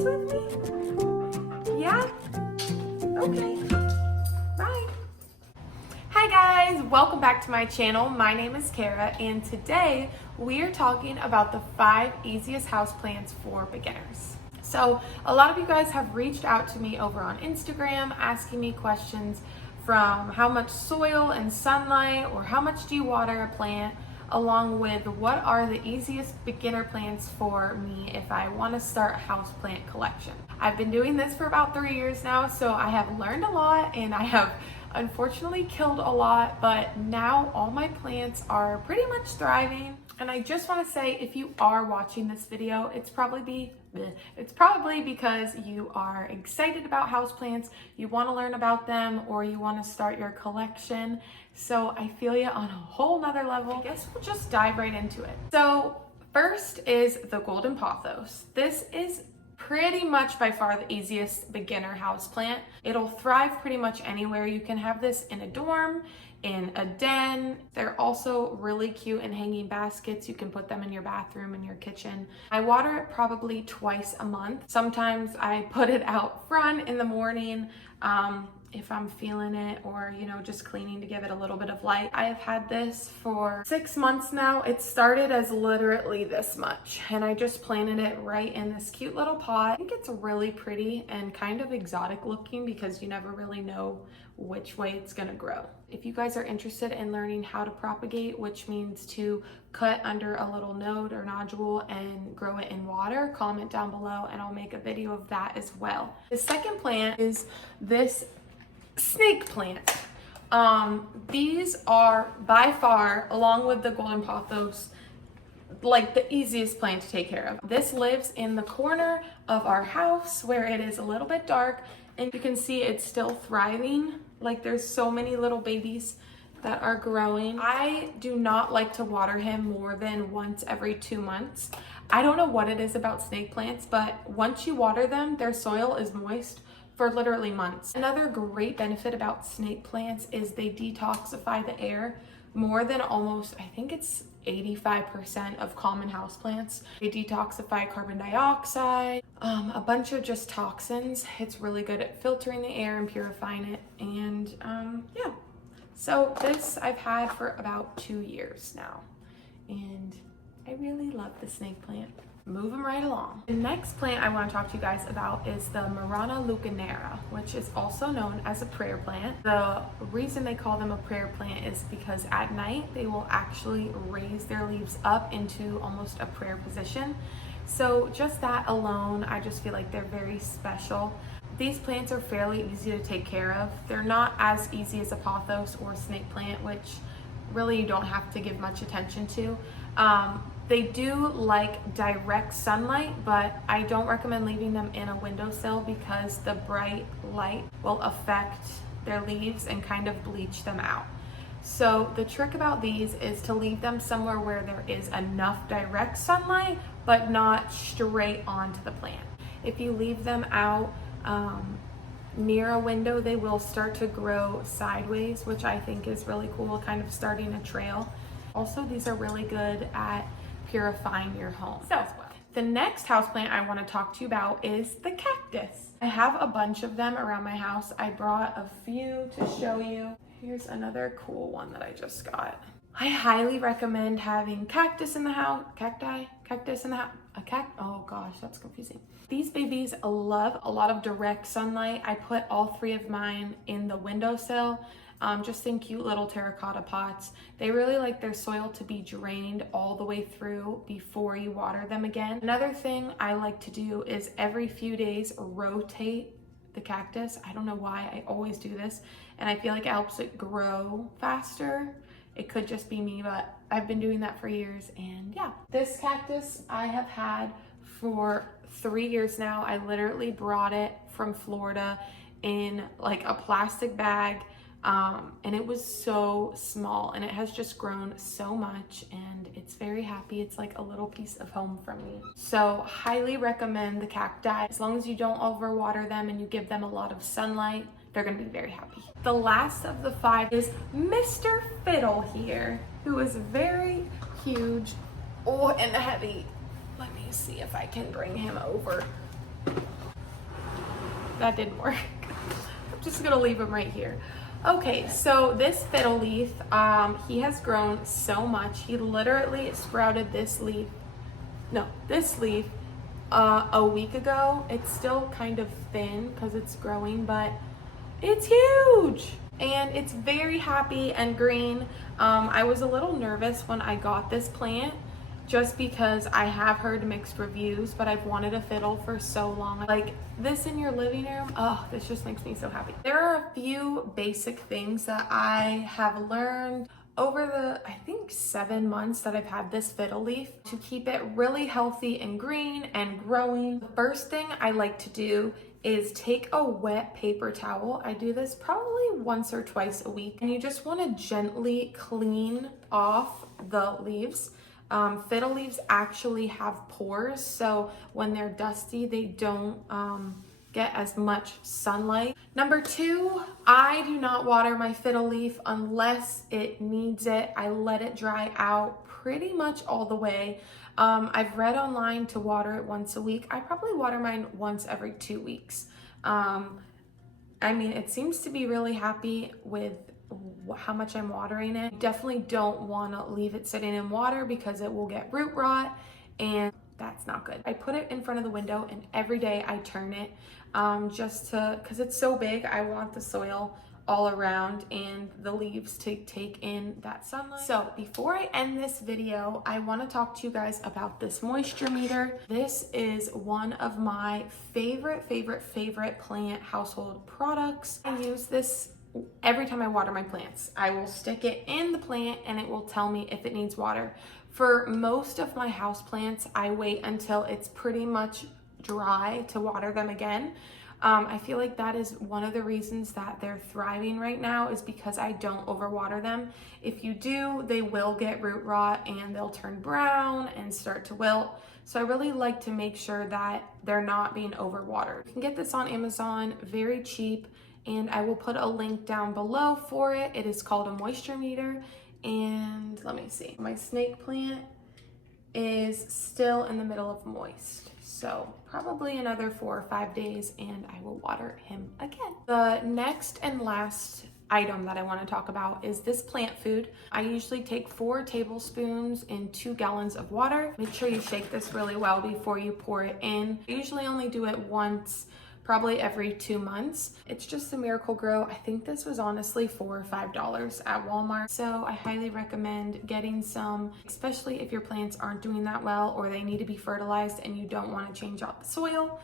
plants with me? Yeah? Okay. Bye. Hi guys, welcome back to my channel. My name is Kara, and today we are talking about the 5 easiest houseplants for beginners. So a lot of you guys have reached out to me over on Instagram asking me questions from how much soil and sunlight or how much do you water a plant, along with what are the easiest beginner plants for me if I want to start a houseplant collection. I've been doing this for about 3 years now, so I have learned a lot and I have unfortunately killed a lot, but now all my plants are pretty much thriving. And I just want to say, if you are watching this video, it's probably because you are excited about houseplants, you want to learn about them, or you want to start your collection. So I feel you on a whole nother level. I guess we'll just dive right into it. So first is the golden pothos. This is pretty much by far the easiest beginner houseplant. It'll thrive pretty much anywhere. You can have this in a dorm, in a den. They're also really cute in hanging baskets. You can put them in your bathroom, in your kitchen. I water it probably twice a month. Sometimes I put it out front in the morning if I'm feeling it, or just cleaning to give it a little bit of light. I have had this for 6 months now. It started as literally this much, and I just planted it right in this cute little pot. I think it's really pretty and kind of exotic looking because you never really know which way it's gonna grow. If you guys are interested in learning how to propagate, which means to cut under a little node or nodule and grow it in water, comment down below and I'll make a video of that as well. The second plant is this snake plant. These are by far, along with the golden pothos, like the easiest plant to take care of. This lives in the corner of our house where it is a little bit dark, and you can see it's still thriving. Like, there's so many little babies that are growing. I do not like to water him more than once every 2 months. I don't know what it is about snake plants, but once you water them, their soil is moist for literally months. Another great benefit about snake plants is they detoxify the air more than almost, I think it's 85% of common houseplants. They detoxify carbon dioxide, a bunch of just toxins. It's really good at filtering the air and purifying it. And yeah, so this I've had for about 2 years now, and I really love the snake plant. Moving right along. The next plant I want to talk to you guys about is the Marana Lucanera, which is also known as a prayer plant. The reason they call them a prayer plant is because at night they will actually raise their leaves up into almost a prayer position. So just that alone, I just feel like they're very special. These plants are fairly easy to take care of. They're not as easy as a pothos or snake plant, which really you don't have to give much attention to. They do like direct sunlight, but I don't recommend leaving them in a windowsill because the bright light will affect their leaves and kind of bleach them out. So the trick about these is to leave them somewhere where there is enough direct sunlight, but not straight onto the plant. If you leave them out near a window, they will start to grow sideways, which I think is really cool, kind of starting a trail. Also, these are really good at purifying your home as well. The next houseplant I want to talk to you about is the cactus. I have a bunch of them around my house. I brought a few to show you. Here's another cool one that I just got. I highly recommend having cactus in the house. Cactus in the house. Oh gosh, that's confusing. These babies love a lot of direct sunlight. I put all 3 of mine in the windowsill. Just in cute little terracotta pots. They really like their soil to be drained all the way through before you water them again. Another thing I like to do is every few days rotate the cactus. I don't know why, I always do this, and I feel like it helps it grow faster. It could just be me, but I've been doing that for years, and yeah. This cactus I have had for 3 years now. I literally brought it from Florida in like a plastic bag. And it was so small, and it has just grown so much, and it's very happy. It's like a little piece of home from me. So highly recommend the cacti. As long as you don't overwater them and you give them a lot of sunlight, they're gonna be very happy. The last of the 5 is Mr. Fiddle here, who is very huge and heavy. Let me see if I can bring him over. That didn't work. I'm just gonna leave him right here. Okay, so this fiddle leaf, he has grown so much. He literally sprouted this leaf a week ago. It's still kind of thin because it's growing, but it's huge and it's very happy and green. I was a little nervous when I got this plant just because I have heard mixed reviews, but I've wanted a fiddle for so long. Like this in your living room, oh, this just makes me so happy. There are a few basic things that I have learned over the, I think 7 months that I've had this fiddle leaf to keep it really healthy and green and growing. The first thing I like to do is take a wet paper towel. I do this probably once or twice a week, and you just want to gently clean off the leaves. Fiddle leaves actually have pores, so when they're dusty, they don't get as much sunlight. Number 2, I do not water my fiddle leaf unless it needs it. I let it dry out pretty much all the way. I've read online to water it once a week. I probably water mine once every 2 weeks. I mean, it seems to be really happy with how much I'm watering it. Definitely don't want to leave it sitting in water because it will get root rot, and that's not good. I put it in front of the window and every day I turn it because it's so big. I want the soil all around and the leaves to take in that sunlight. So before I end this video, I want to talk to you guys about this moisture meter. This is one of my favorite plant household products. I use this every time I water my plants. I will stick it in the plant and it will tell me if it needs water. For most of my house plants, I wait until it's pretty much dry to water them again. I feel like that is one of the reasons that they're thriving right now, is because I don't overwater them. If you do, they will get root rot and they'll turn brown and start to wilt. So I really like to make sure that they're not being overwatered. You can get this on Amazon, very cheap, and I will put a link down below for it. It is called a moisture meter. And let me see, my snake plant is still in the middle of moist. So probably another 4 or 5 days and I will water him again. The next and last item that I want to talk about is this plant food. I usually take 4 tablespoons in 2 gallons of water. Make sure you shake this really well before you pour it in. I usually only do it once, probably every 2 months. It's just a Miracle Grow. I think this was honestly $4 or $5 at Walmart. So I highly recommend getting some, especially if your plants aren't doing that well or they need to be fertilized and you don't want to change out the soil.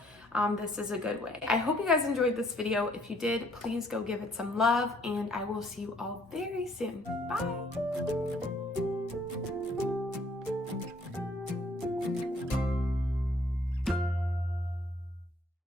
This is a good way. I hope you guys enjoyed this video. If you did, please go give it some love and I will see you all very soon. Bye.